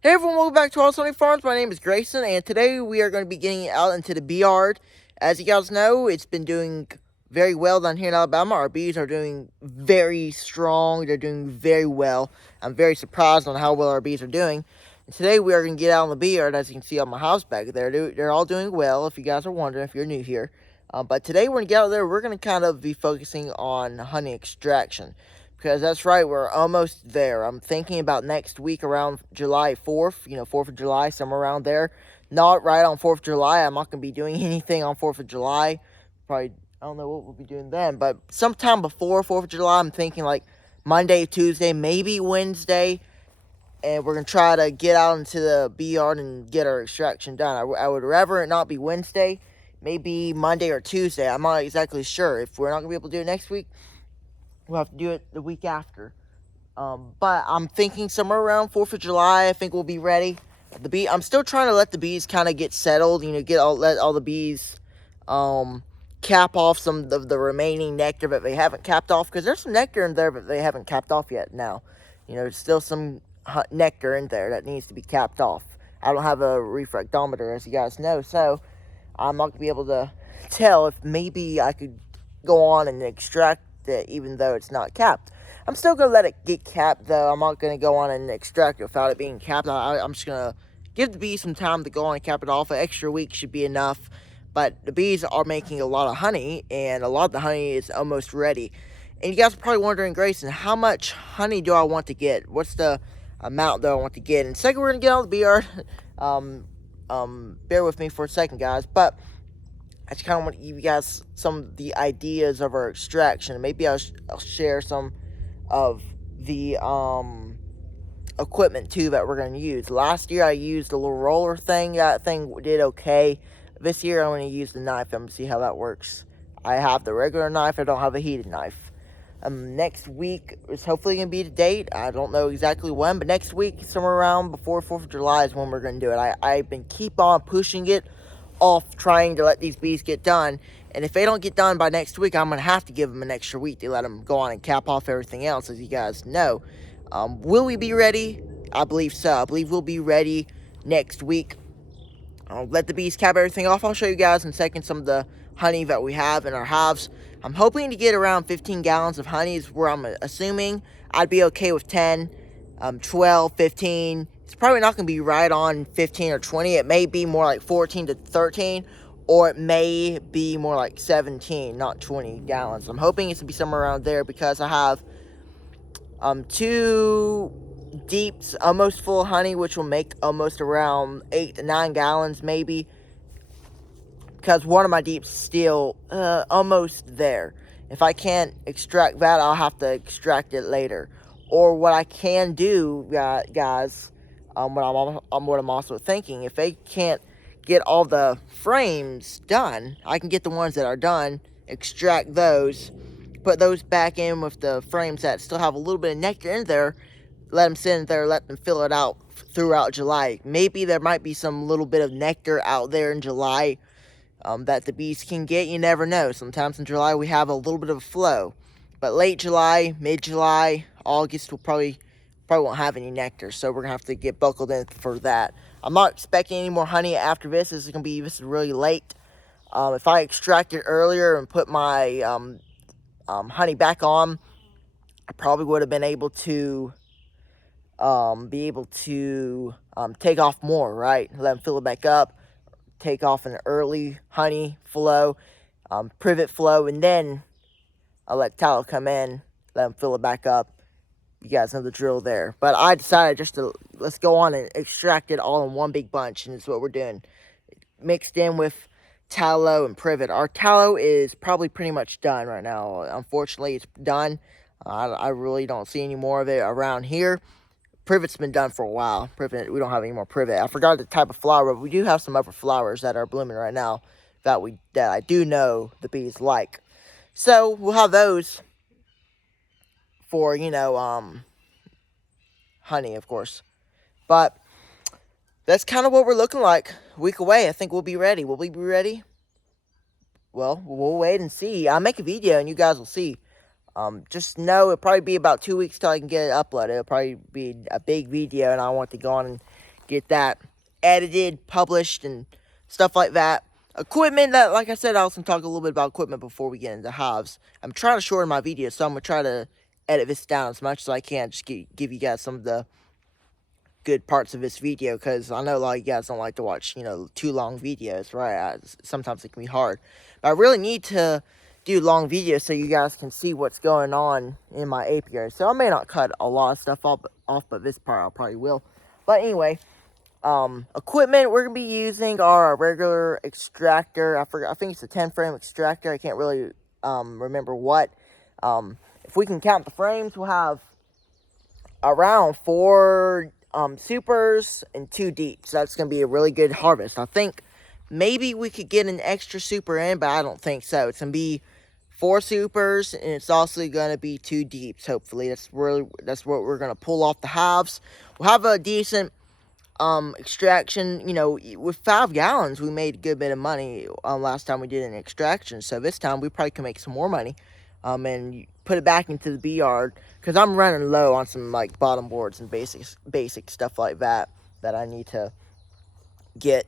Hey everyone, welcome back to All Sony Farms. My name is Grayson, and today we are going to be getting out into the bee yard. As you guys know, it's been doing very well down here in Alabama. Our bees are doing very strong. They're doing very well. I'm very surprised on how well our bees are doing. And today we are going to get out in the bee yard. As you can see on my house back there, they're all doing well. If you guys are wondering, if you're new here, but today we're going to get out there. We're going to kind of be focusing on honey extraction. Because that's right, we're almost there. I'm thinking about next week around July 4th, 4th of July, somewhere around there. Not right on 4th of July. I'm not going to be doing anything on 4th of July. Probably, I don't know what we'll be doing then. But sometime before 4th of July, I'm thinking like Monday, Tuesday, maybe Wednesday. And we're going to try to get out into the bee yard and get our extraction done. I would rather it not be Wednesday, maybe Monday or Tuesday. I'm not exactly sure. If we're not going to be able to do it next week, we'll have to do it the week after. But I'm thinking somewhere around 4th of July, I think we'll be ready. I'm still trying to let the bees kind of get settled, let all the bees cap off some of the remaining nectar that they haven't capped off, because there's some nectar in there that they haven't capped off yet now. There's still some nectar in there that needs to be capped off. I don't have a refractometer, as you guys know, so I'm not going to be able to tell if maybe I could go on and extract it even though it's not capped. I'm still going to let it get capped, though. I'm not going to go on and extract it without it being capped. I'm just going to give the bees some time to go on and cap it off. An extra week should be enough. But the bees are making a lot of honey, and a lot of the honey is almost ready. And you guys are probably wondering, Grayson, how much honey do I want to get? What's the amount that I want to get? And second, we're going to get out of the bee yard. Bear with me for a second, guys. But I just kind of want to give you guys some of the ideas of our extraction. Maybe I'll share some of the equipment too that we're going to use. Last year I used a little roller thing. That thing did okay. This year I'm going to use the knife. I'm going to see how that works. I have the regular knife. I don't have a heated knife. Next week is hopefully going to be the date. I don't know exactly when, but next week, somewhere around before 4th of July is when we're going to do it. I've been keep on pushing it off, trying to let these bees get done. And if they don't get done by next week, I'm going to have to give them an extra week to let them go on and cap off everything else, as you guys know. Will we be ready? I believe so. I believe we'll be ready next week. I'll let the bees cap everything off. I'll show you guys in a second some of the honey that we have in our hives. I'm hoping to get around 15 gallons of honey is where I'm assuming. I'd be okay with 10, 12, 15. It's probably not going to be right on 15 or 20. It may be more like 14 to 13, or it may be more like 17, not 20 gallons. I'm hoping it's going to be somewhere around there because I have two deeps almost full of honey, which will make almost around 8 to 9 gallons maybe, because one of my deeps is still almost there. If I can't extract that, I'll have to extract it later. Or what I can do, guys, what I'm also thinking, if they can't get all the frames done, I can get the ones that are done, extract those, put those back in with the frames that still have a little bit of nectar in there, let them sit in there, let them fill it out throughout July. Maybe there might be some little bit of nectar out there in July that the bees can get. You never know. Sometimes in July we have a little bit of a flow. But late July, mid-July, August, we'll probably won't have any nectar. So we're going to have to get buckled in for that. I'm not expecting any more honey after this. This is really late. If I extracted earlier and put my honey back on, I probably would have been able to take off more, right? Let them fill it back up, take off an early honey flow, privet flow, and then I'll let tallow come in, let them fill it back up. You guys know the drill there. But I decided let's go on and extract it all in one big bunch, and it's what we're doing. Mixed in with tallow and privet. Our tallow is probably pretty much done right now. Unfortunately, it's done. I really don't see any more of it around here. Privet's been done for a while. Privet, we don't have any more privet. I forgot the type of flower, but we do have some other flowers that are blooming right now that I do know the bees like. So we'll have those for, honey, of course. But that's kind of what we're looking like. A week away, I think we'll be ready. Will we be ready? Well, we'll wait and see. I'll make a video and you guys will see. Just know it'll probably be about 2 weeks till I can get it uploaded. It'll probably be a big video, and I want to go on and get that edited, published, and stuff like that. Equipment that, like I said, I also talk a little bit about equipment before we get into hives. I'm trying to shorten my videos, so I'm going to try to edit this down as much as I can. Just give you guys some of the good parts of this video, because I know a lot of you guys don't like to watch, too long videos, right? Sometimes it can be hard. But I really need to do long videos so you guys can see what's going on in my apiary. So I may not cut a lot of stuff off, but this part I probably will. But anyway, equipment we're gonna be using are a regular extractor. I think it's a 10 frame extractor. I can't really remember what. If we can count the frames, we'll have around 4 supers and 2 deeps. That's gonna be a really good harvest. I think maybe we could get an extra super in, but I don't think so. It's gonna be 4 supers, and it's also gonna be 2 deeps. Hopefully, that's what we're gonna pull off the hives. We'll have a decent extraction. With 5 gallons we made a good bit of money last time we did an extraction, so this time we probably can make some more money and put it back into the bee yard, because I'm running low on some like bottom boards and basic stuff like that I need to get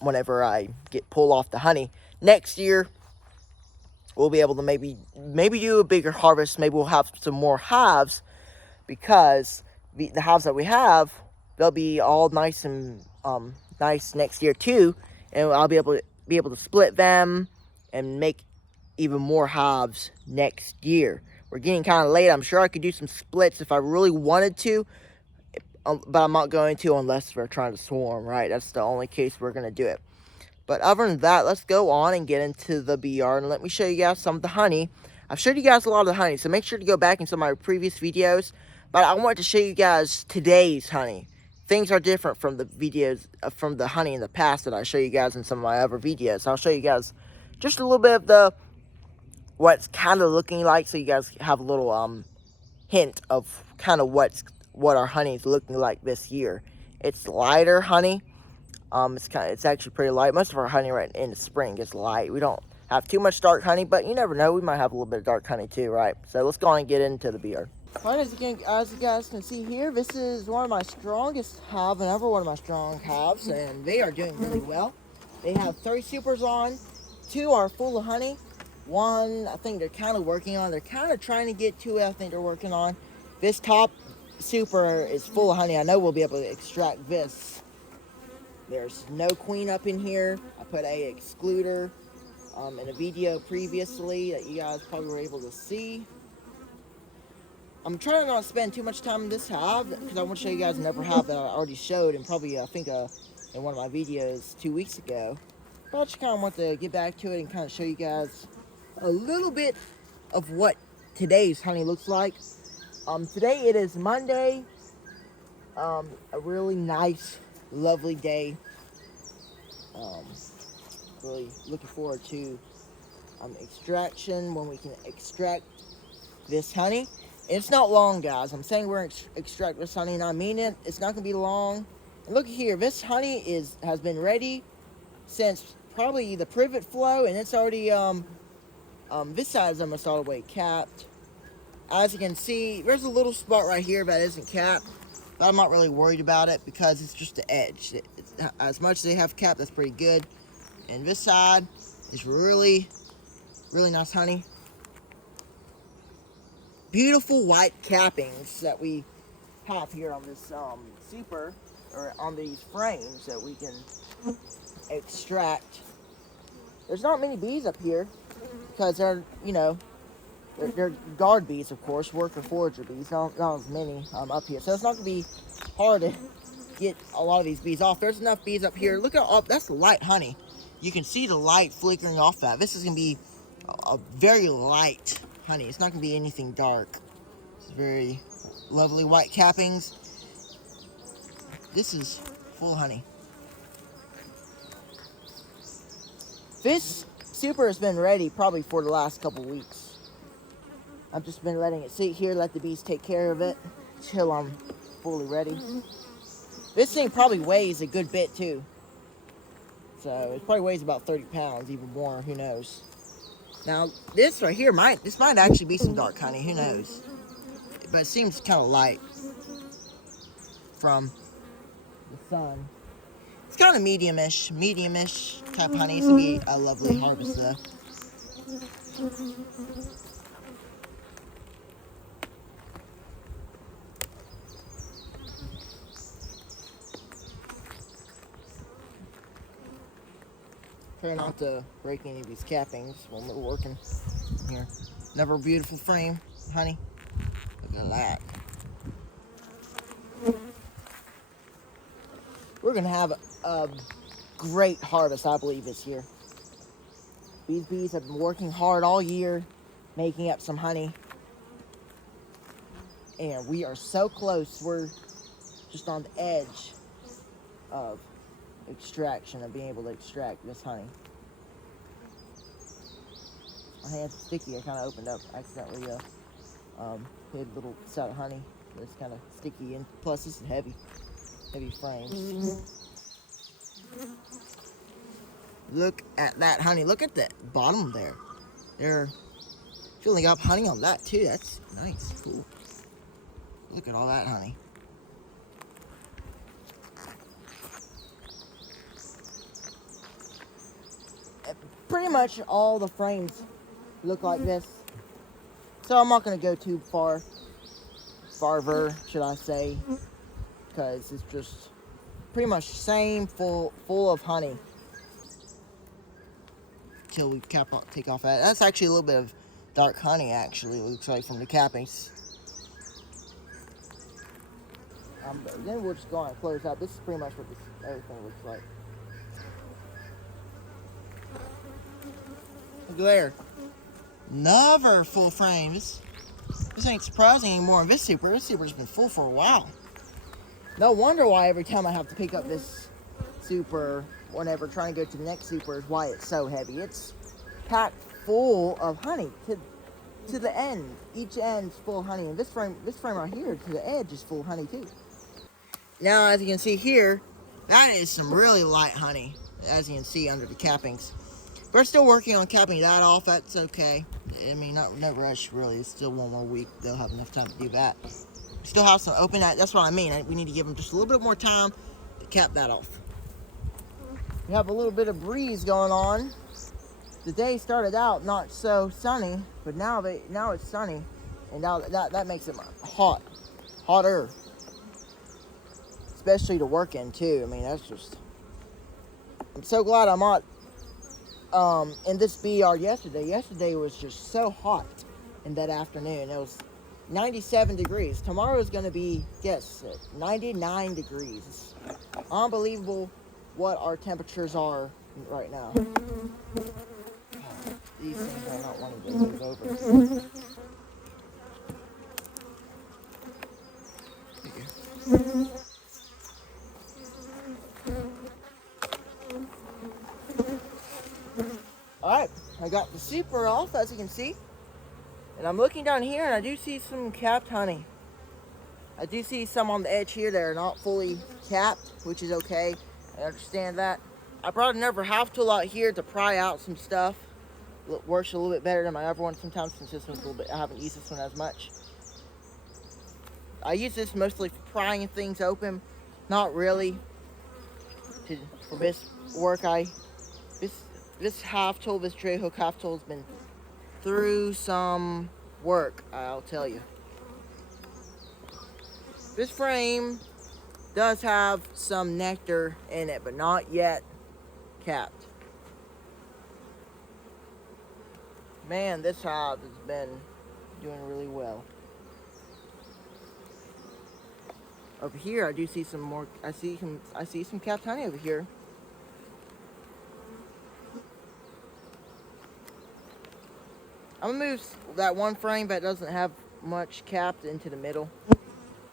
whenever I pull off the honey. Next year we'll be able to maybe do a bigger harvest. Maybe we'll have some more hives, because the hives that we have, they'll be all nice and nice next year too, and I'll be able to split them and make even more hives next year. We're getting kind of late. I'm sure I could do some splits if I really wanted to, but I'm not going to unless we're trying to swarm, right? That's the only case we're going to do it. But other than that, let's go on and get into the bee yard, and let me show you guys some of the honey. I've showed you guys a lot of the honey, so make sure to go back in some of my previous videos. But I wanted to show you guys today's honey. Things are different from the videos, from the honey in the past that I show you guys in some of my other videos. I'll show you guys just a little bit of what's kind of looking like, so you guys have a little hint of kind of what our honey is looking like this year. It's lighter honey. It's actually pretty light. Most of our honey right in the spring is light. We don't have too much dark honey, but you never know. We might have a little bit of dark honey too, right? So let's go on and get into the bee yard. Alright, as you guys can see here, this is one of my strongest hives, and ever one of my strong hives, and they are doing really well. They have 30 supers on. 2 are full of honey. 1, I think they're kind of working on. They're kind of trying to get to it. I think they're working on. This top super is full of honey. I know we'll be able to extract this. There's no queen up in here. I put a excluder in a video previously that you guys probably were able to see. I'm trying not to spend too much time in this hive, because I want to show you guys another hive that I already showed, and probably I think in one of my videos 2 weeks ago. But I just kind of want to get back to it and kind of show you guys a little bit of what today's honey looks like. Today it is Monday. A really nice, lovely day. Really looking forward to extraction, when we can extract this honey. And it's not long, guys. I'm saying we're going to extract this honey, and I mean it. It's not going to be long. And look here, this honey has been ready since probably the privet flow, and it's already this side is almost all the way capped. As you can see, there's a little spot right here that isn't capped, but I'm not really worried about it, because it's just the edge. As much as they have capped, that's pretty good. And this side is really, really nice honey. Beautiful white cappings that we have here on this super, or on these frames that we can extract. There's not many bees up here, because they're guard bees, of course, worker forager bees, not as many up here. So it's not going to be hard to get a lot of these bees off. There's enough bees up here. Look at that's light honey. You can see the light flickering off that. This is going to be a very light honey. It's not going to be anything dark. It's very lovely white cappings. This is full honey. This super has been ready probably for the last couple weeks. I've just been letting it sit here, let the bees take care of it till I'm fully ready. This thing probably weighs a good bit too. So it probably weighs about 30 pounds, even more, who knows. Now, this right here might actually be some dark honey, who knows. But it seems kind of light from the sun. It's kind of medium-ish type honey. It's gonna be a lovely harvest though. Try not to break any of these cappings when we're working here. Another beautiful frame, honey. Look at that. We're gonna have a great harvest, I believe, this year. These bees have been working hard all year, making up some honey. And we are so close. We're just on the edge of extraction, of being able to extract this honey. My hand's sticky. I kind of opened up accidentally. Hid a little set of honey. It's kind of sticky, and plus this is heavy frames. Look at that honey. Look at the bottom there. They're filling up honey on that too. That's nice. Cool. Look at all that honey. Pretty much all the frames look like this. So I'm not going to go too farther, should I say, because it's just pretty much the same, full of honey. Till we take off that. That's actually a little bit of dark honey, actually, looks like, from the cappings. Then we'll just go on and close out. This is pretty much what everything looks like. Look there. Another full frame. This ain't surprising anymore. This super's been full for a while. No wonder why every time I have to pick up this super, whenever trying to go to the next super, is why it's so heavy. It's packed full of honey to the end. Each end's full of honey, and this frame right here to the edge is full of honey too. Now, as you can see here, that is some really light honey, as you can see under the cappings. We're still working on capping that off. That's okay. I mean, no rush really. It's still one more week. They'll have enough time to do that. Still have some open. That's what I mean. We need to give them just a little bit more time to cap that off. We have a little bit of breeze going on. The day started out not so sunny, but now it's sunny, and now that makes it hotter, especially to work in too. I mean, that's just. I'm so glad I'm not in this bee yard yesterday. Yesterday was just so hot in that afternoon. It was 97 degrees. Tomorrow is going to be, guess, 99 degrees. It's unbelievable what our temperatures are right now. These things are not wanting to move over. Alright, I got the super off, as you can see. And I'm looking down here, and I do see some capped honey. I do see some on the edge here that are not fully capped, which is okay. I understand that. I brought another half tool out here to pry out some stuff. It works a little bit better than my other one sometimes, since this one's a little bit, I haven't used this one as much. I use this mostly for prying things open, not really for this work. This half tool, this tray hook half tool, has been through some work, I'll tell you. This frame does have some nectar in it, but not yet capped. Man, this hive has been doing really well. Over here, I do see some more. I see some capped honey over here. I'm gonna move that one frame that doesn't have much capped into the middle.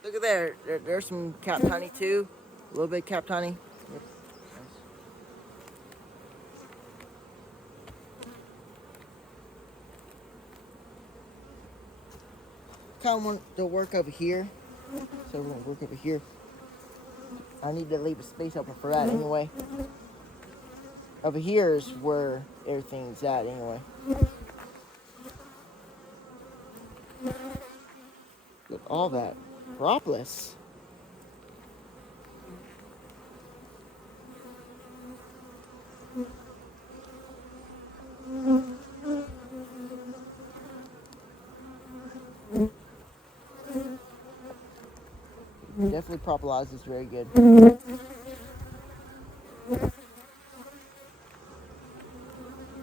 Look at there. There's some capped honey too. A little bit of capped honey. Yep. Kind of want to work over here. So we're gonna work over here. I need to leave a space open for that anyway. Over here is where everything's at anyway. Look, all that propolis. Definitely propolizes very good.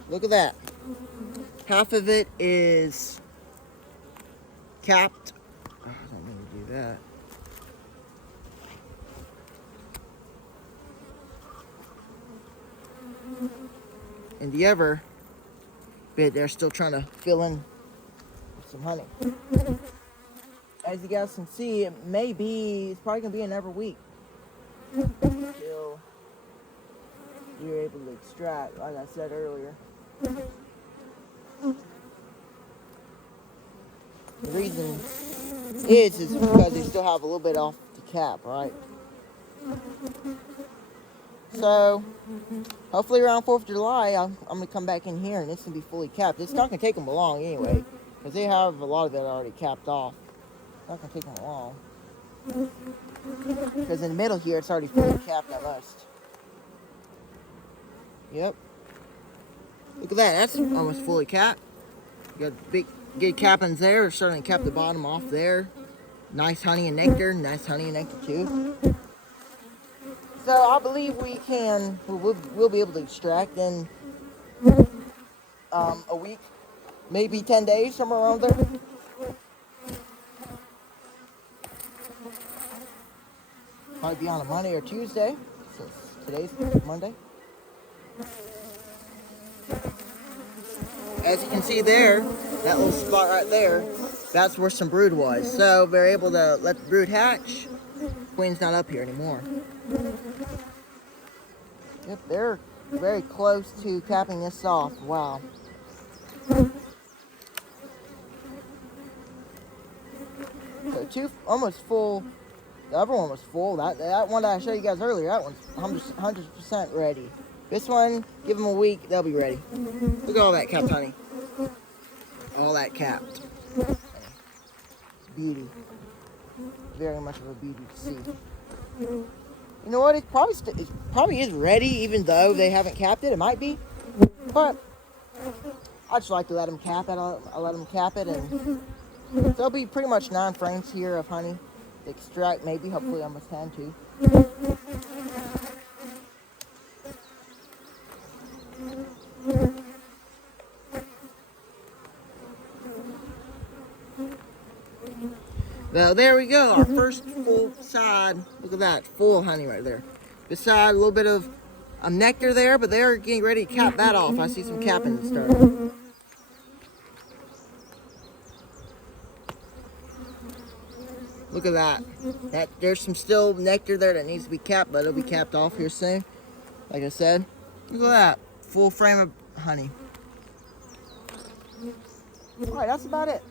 Look at that. Half of it is capped. Oh, I don't mean to do that. And the other bit, they're still trying to fill in with some honey. As you guys can see, it's probably going to be another week until you're able to extract, like I said earlier. The reason is because they still have a little bit off the cap, right? So, hopefully around 4th of July, I'm going to come back in here and it's going to be fully capped. It's not going to take them long anyway, because they have a lot of it already capped off. It's not going to take them long. Because in the middle here, it's already fully capped almost. Yep. Look at that. That's almost fully capped. You got big, good cappings there. They're starting to cap the bottom off there. Nice honey and nectar. Nice honey and nectar too. So I believe we'll be able to extract in a week, maybe 10 days, somewhere around there. Might be on a Monday or Tuesday, since today's Monday. As you can see there, that little spot right there, that's where some brood was. So they're able to let the brood hatch. Queen's not up here anymore. Yep, they're very close to capping this off. Wow. So two almost full. The other one was full. That one that I showed you guys earlier, that one's 100% ready. This one, give them a week, they'll be ready. Look at all that capped honey. All that capped. Beauty. Very much of a beauty to see. You know what? It probably is ready, even though they haven't capped it. It might be, but I just like to let them cap it. I let them cap it, and there'll be pretty much 9 frames here of honey to extract. Maybe, hopefully, almost 10 too. Well, there we go, our first full side. Look at that, full honey right there. This side, a little bit of nectar there, but they're getting ready to cap that off. I see some capping starting. Look at that. There's some still nectar there that needs to be capped, but it'll be capped off here soon. Like I said, look at that, full frame of honey. All right, that's about it.